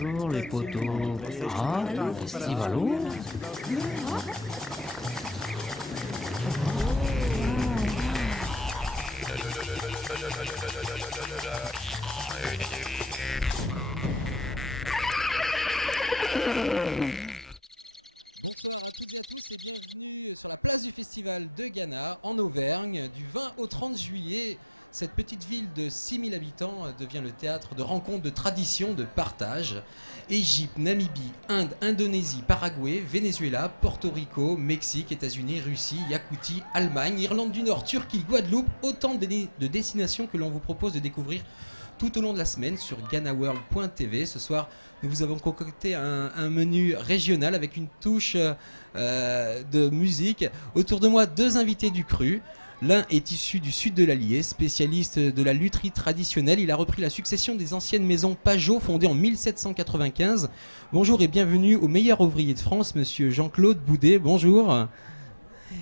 Bonjour les potos. Ah, festivalo. Bonsoir à toutes et à tous et bienvenue sur la place du festival de Gana en Auvergne du 20 au 30 juillet. Cette petite ville de 6000 habitants devient le théâtre de rencontres, de traditions, de partage. Égypte, Namibie, Inde, Indonésie, Paraguay, Venezuela, Porto Rico, Mexique, États-Unis, Russie, Yakoutie, Allemagne, Irlande du Nord, Turquie, Guadeloupe, autant de destinations que l'on vous propose de découvrir tout au long de la semaine sur GhanaWorld.tv. Ce soir, nous vous avons concocté un menu régional avec une touche de musique. Autour de moi, deux invités du cru. L'un est issu du sud de l'Allier, spécialiste de la lutherie traditionnelle. Il a repris la succession des anciennes maisons Pajot, fondées en 1795. Bonjour et bienvenue au meilleur ouvrier de France, monsieur Jean-Claude Boudet. Bonjour.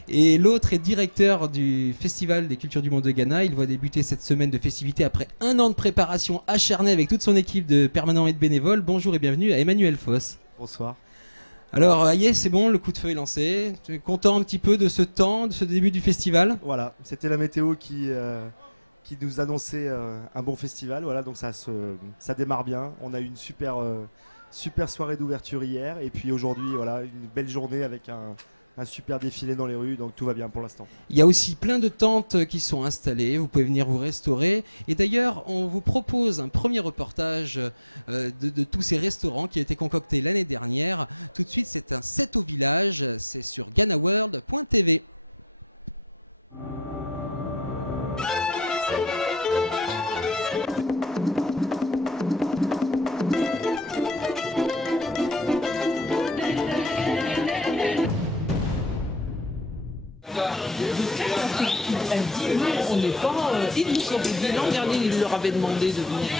Et l'autre est directeur du Festival des Cultures du Monde de Ghana. Il voit débuter cette semaine de festivités après un an de préparation acharnée avec toute son équipe de permanents et de bénévoles. Bonjour et bienvenue à Emmanuel Foss. Bonsoir. Alors, Aïe, c'est bon, le coup de feu est lancé. Tu es content un petit peu de ce temps, de ce début du festival? Voilà, c'était la météo qui nous annonçait un bon festival. Voilà, donc ça démarre bien. On a eu une super soirée d'ouverture hier. Et puis aujourd'hui, voilà, une belle journée avec un super défilé dans les rues, donc tout va bien pour l'instant. Il y a aussi plein de tentes qui sont installées, vous pouvez venir vous restaurer. Et d'ailleurs, on vous propose un premier reportage de tous ces restaurants qui a été concocté l'année dernière. Tout de suite, c'est un 7 au village, c'est sur GhanaWorld.tv. Elle dit, nous, on n'est pas... ils nous ont dit, l'an dernier, ils leur avaient demandé de venir.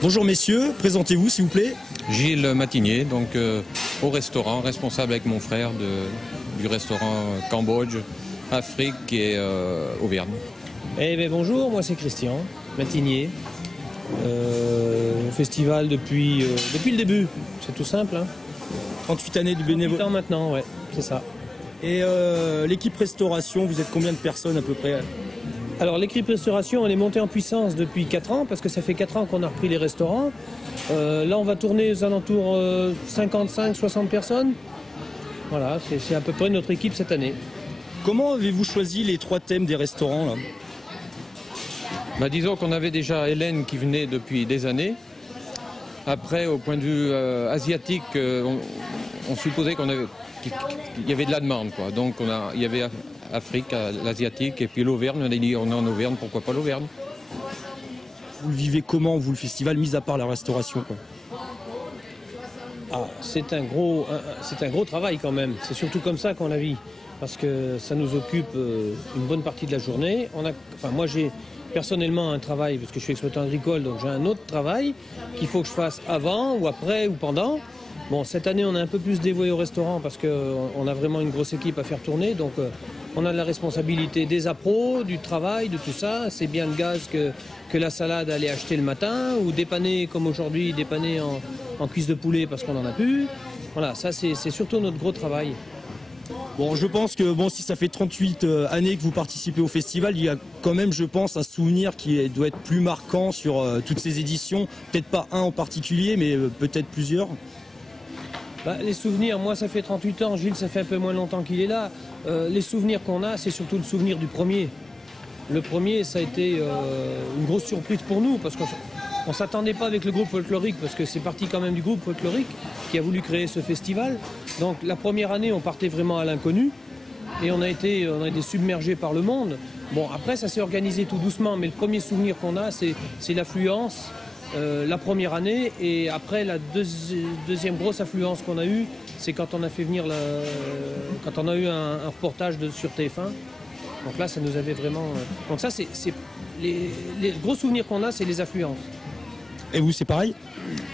Bonjour messieurs, présentez-vous s'il vous plaît. Gilles Matinier, donc au restaurant, responsable avec mon frère du restaurant Cambodge, Afrique et Auvergne. Eh bien bonjour, moi c'est Christian Matinier. Au festival depuis le début, c'est tout simple. Hein. 38 années de bénévolat. 8 ans maintenant, ouais, c'est ça. Et l'équipe restauration, vous êtes combien de personnes à peu près? Alors l'équipe restauration, elle est montée en puissance depuis 4 ans, parce que ça fait 4 ans qu'on a repris les restaurants. Là on va tourner aux alentours 55-60 personnes. Voilà, c'est à peu près notre équipe cette année. Comment avez-vous choisi les 3 thèmes des restaurants là? Bah, disons qu'on avait déjà Hélène qui venait depuis des années. Après, au point de vue asiatique, on supposait qu'il y avait de la demande, quoi. Donc il y avait Afrique, l'asiatique, et puis l'Auvergne. On a dit on est en Auvergne, pourquoi pas l'Auvergne? Vous le vivez comment, vous, le festival, mis à part la restauration, quoi? Ah, c'est un gros travail quand même. C'est surtout comme ça qu'on la vit, parce que ça nous occupe une bonne partie de la journée. Moi j'ai personnellement un travail, parce que je suis exploitant agricole, donc j'ai un autre travail qu'il faut que je fasse avant ou après ou pendant. Bon, cette année, on est un peu plus dévoué au restaurant parce qu'on a vraiment une grosse équipe à faire tourner. Donc, on a de la responsabilité des appros, du travail, de tout ça. C'est bien le gaz que la salade, aller acheter le matin ou dépanner, comme aujourd'hui, dépanner en cuisse de poulet parce qu'on n'en a plus. Voilà, ça, c'est surtout notre gros travail. Bon, je pense que si ça fait 38 années que vous participez au festival, il y a quand même, je pense, un souvenir qui doit être plus marquant sur toutes ces éditions. Peut-être pas un en particulier, mais peut-être plusieurs. Bah, les souvenirs, moi ça fait 38 ans, Gilles ça fait un peu moins longtemps qu'il est là. Les souvenirs qu'on a, c'est surtout le souvenir du premier. Le premier, ça a été une grosse surprise pour nous, parce qu'on ne s'attendait pas avec le groupe folklorique, parce que c'est parti quand même du groupe folklorique qui a voulu créer ce festival. Donc la première année, on partait vraiment à l'inconnu, et on a été submergé par le monde. Bon, après ça s'est organisé tout doucement, mais le premier souvenir qu'on a, c'est l'affluence. La première année, et après la deuxième grosse affluence qu'on a eue, c'est quand on a fait venir quand on a eu un reportage sur TF1. Donc là, ça nous avait vraiment... Donc ça, c'est les gros souvenirs qu'on a, c'est les affluences. Et vous, c'est pareil?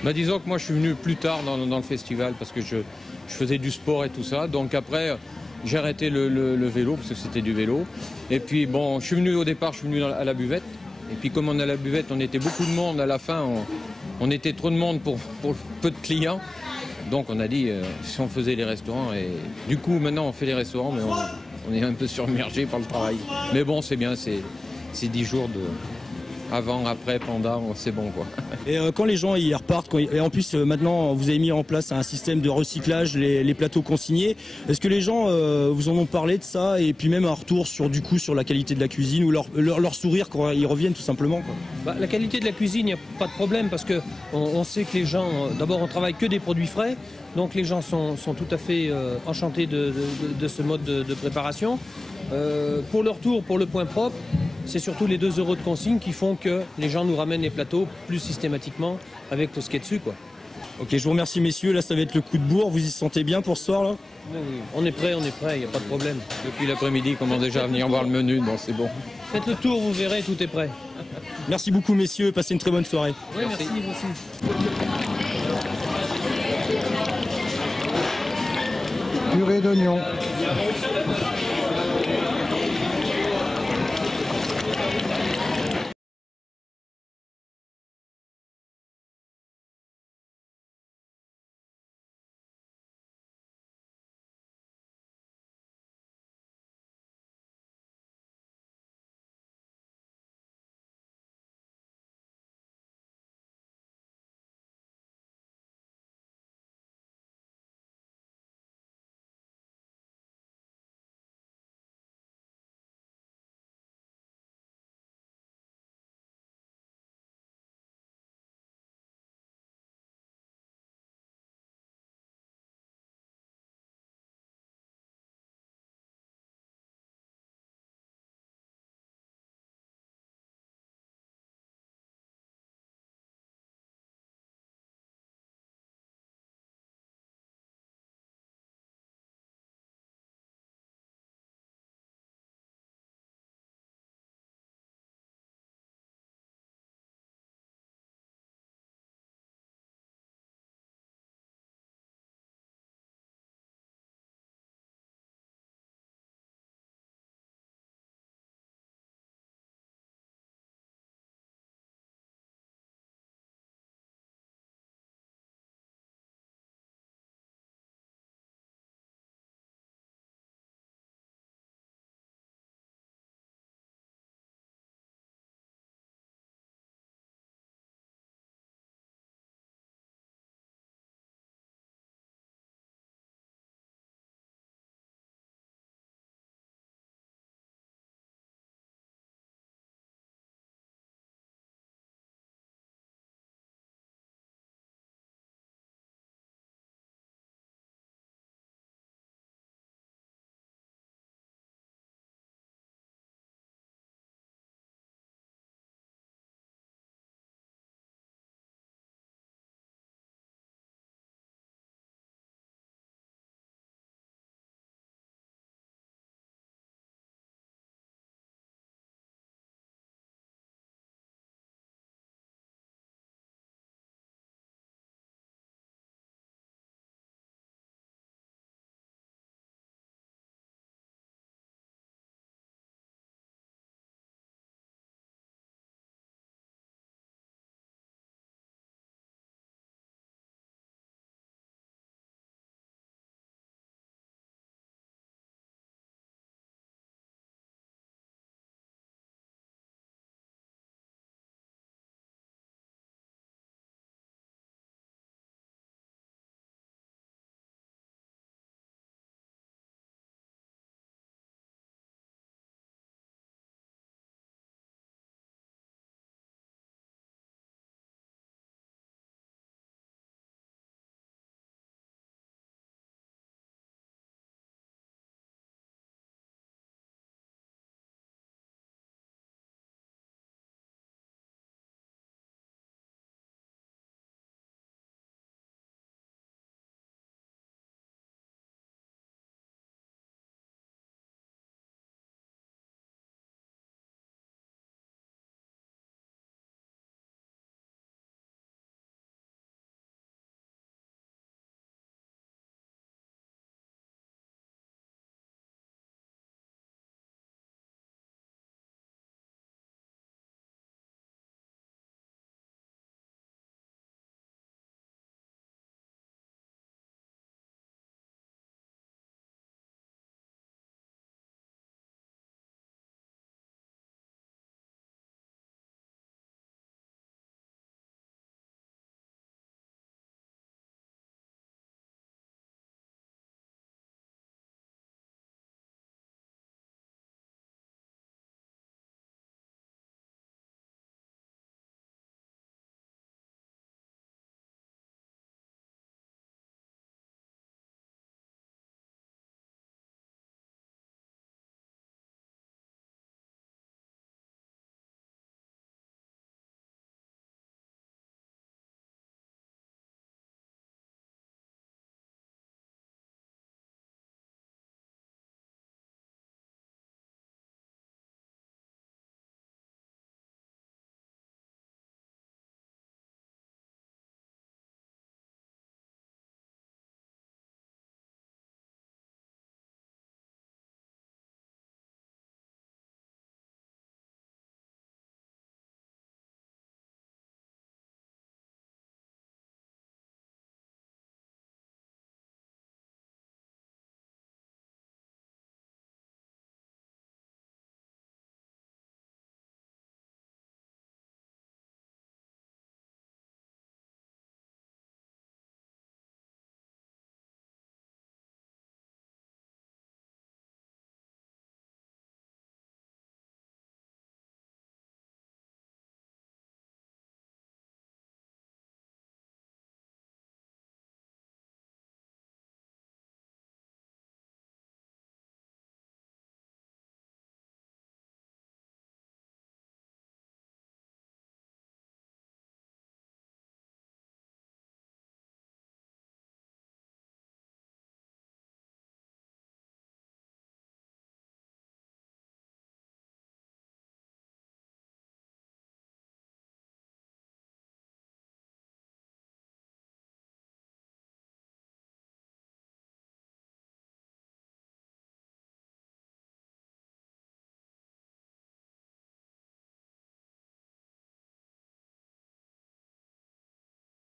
Bah, disons que moi, je suis venu plus tard dans le festival parce que je faisais du sport et tout ça. Donc après, J'ai arrêté le vélo parce que c'était du vélo. Et puis bon, je suis venu à la buvette. Et puis comme on a la buvette, on était beaucoup de monde à la fin. On était trop de monde pour peu de clients. Donc on a dit si on faisait les restaurants. Et du coup maintenant on fait les restaurants, mais on est un peu submergé par le travail. Mais bon, c'est bien, c'est 10 jours de avant, après, pendant, c'est bon quoi. Et quand les gens y repartent, et en plus maintenant vous avez mis en place un système de recyclage, les plateaux consignés, est-ce que les gens vous en ont parlé de ça, et puis même un retour sur la qualité de la cuisine, ou leur sourire quand ils reviennent tout simplement quoi. Bah, la qualité de la cuisine, il n'y a pas de problème parce que on sait que les gens, d'abord on travaille que des produits frais, donc les gens sont tout à fait enchantés de ce mode de préparation. Pour le retour, pour le point propre, c'est surtout les 2 € de consigne qui font que les gens nous ramènent les plateaux plus systématiquement avec tout ce qui est dessus, quoi. Ok, je vous remercie messieurs, là ça va être le coup de bourre, vous y sentez bien pour ce soir là? Oui, on est prêt, il n'y a pas de problème. Depuis l'après-midi, ils commencent déjà à venir voir le menu, donc c'est bon. Faites le tour, vous verrez, tout est prêt. Merci beaucoup messieurs, passez une très bonne soirée. Oui, merci vous aussi. Purée d'oignon.